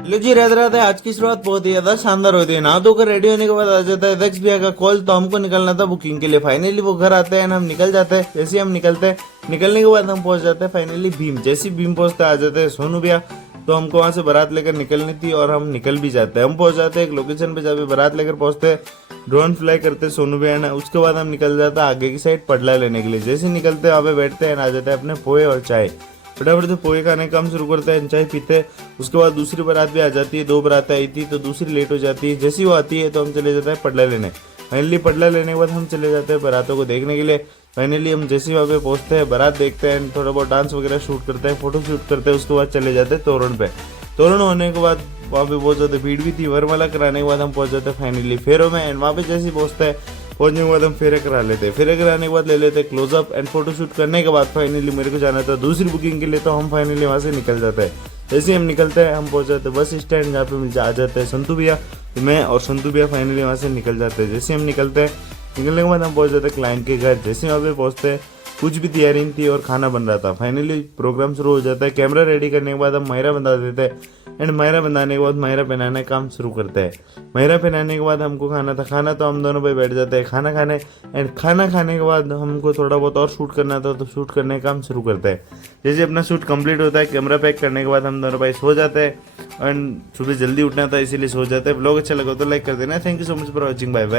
लो जी, राधे राधे। आज की शुरुआत बहुत ही ज्यादा शानदार होती है। नहा धोकर रेडी होने के बाद आ जाता है दक्ष भैया का कॉल। तो हमको निकलना था बुकिंग के लिए। फाइनली वो घर आते हैं, हम निकल जाते हैं। जैसे ही हम निकलते हैं, निकलने के बाद हम पहुंच जाते हैं फाइनली भीम। जैसे ही भीम पहुंचते आ जाते हैं सोनू भैया। तो हमको वहां से बारात लेकर निकलनी थी और हम निकल भी जाते हैं। हम पहुंच जाते हैं एक लोकेशन पे, जहाँ पे बारात लेकर पहुंचते हैं। ड्रोन फ्लाई करते हैं सोनू भैया ने। उसके बाद हम निकल जाते हैं आगे की साइड पटला लेने के लिए। जैसे ही निकलते हैं वहाँ पे बैठते हैं, आ जाते हैं अपने पोहे और चाय। फटाफट से पोहे खाने का काम शुरू करते हैं, चाय पीते हैं। उसके बाद दूसरी बारात भी आ जाती है। 2 बारात आई थी तो दूसरी लेट हो जाती है। जैसी वो आती है तो हम चले जाते हैं पटला लेने। फाइनली पटला लेने के बाद हम चले जाते हैं बारातों को देखने के लिए। फाइनली हम जैसे वहाँ पे पहुंचते हैं, बारात देखते हैं, थोड़ा बहुत डांस वगैरह शूट करते हैं, फोटो शूट करते हैं। उसके बाद चले जाते हैं तोरण पे। तोरण होने के बाद वहाँ पे बहुत ज़्यादा भीड़ भी थी। वरमाला कराने के बाद हम पहुंच जाते हैं फाइनली फेरों में। एंड वहाँ पे जैसे ही पहुंचते हैं, पहुंचने के बाद हम फेरे करा लेते हैं। फेरे कराने के बाद ले लेते हैं क्लोजअप एंड फोटो शूट करने के बाद फाइनली मेरे को जाना था दूसरी बुकिंग के लिए। तो हम फाइनली वहाँ से निकल जाते हैं। जैसे ही हम निकलते हैं, हम पहुंच जाते हैं बस स्टैंड, जहाँ पे आ जाते हैं संतू भैया। तो मैं और संतू भैया फाइनली वहाँ से निकल जाते हैं। जैसे हम निकलते हैं, निकलने के बाद हम पहुंच जाते हैं क्लाइंट के घर। जैसे वहाँ पे पहुंचते हैं, कुछ भी तैयारी नहीं थी और खाना बन रहा था। फाइनली प्रोग्राम शुरू हो जाता है। कैमरा रेडी करने के बाद हम मायरा बंधा देते हैं। एंड मायरा बंधाने के बाद मायरा पहनाने का काम शुरू करते हैं। मायरा पहनाने के बाद हमको खाना था। खाना तो हम दोनों भाई बैठ जाते हैं खाना खाने। एंड खाना खाने के बाद हमको थोड़ा बहुत और शूट करना था, तो शूट करने का काम शुरू करते हैं। जैसे अपना शूट कंप्लीट होता है, कैमरा पैक करने के बाद हम दोनों भाई सो जाते हैं। एंड सुबह जल्दी उठना था इसीलिए सो जाते हैं। ब्लॉग अच्छा लगा तो लाइक कर देना। Thank you so much for watching. Bye bye.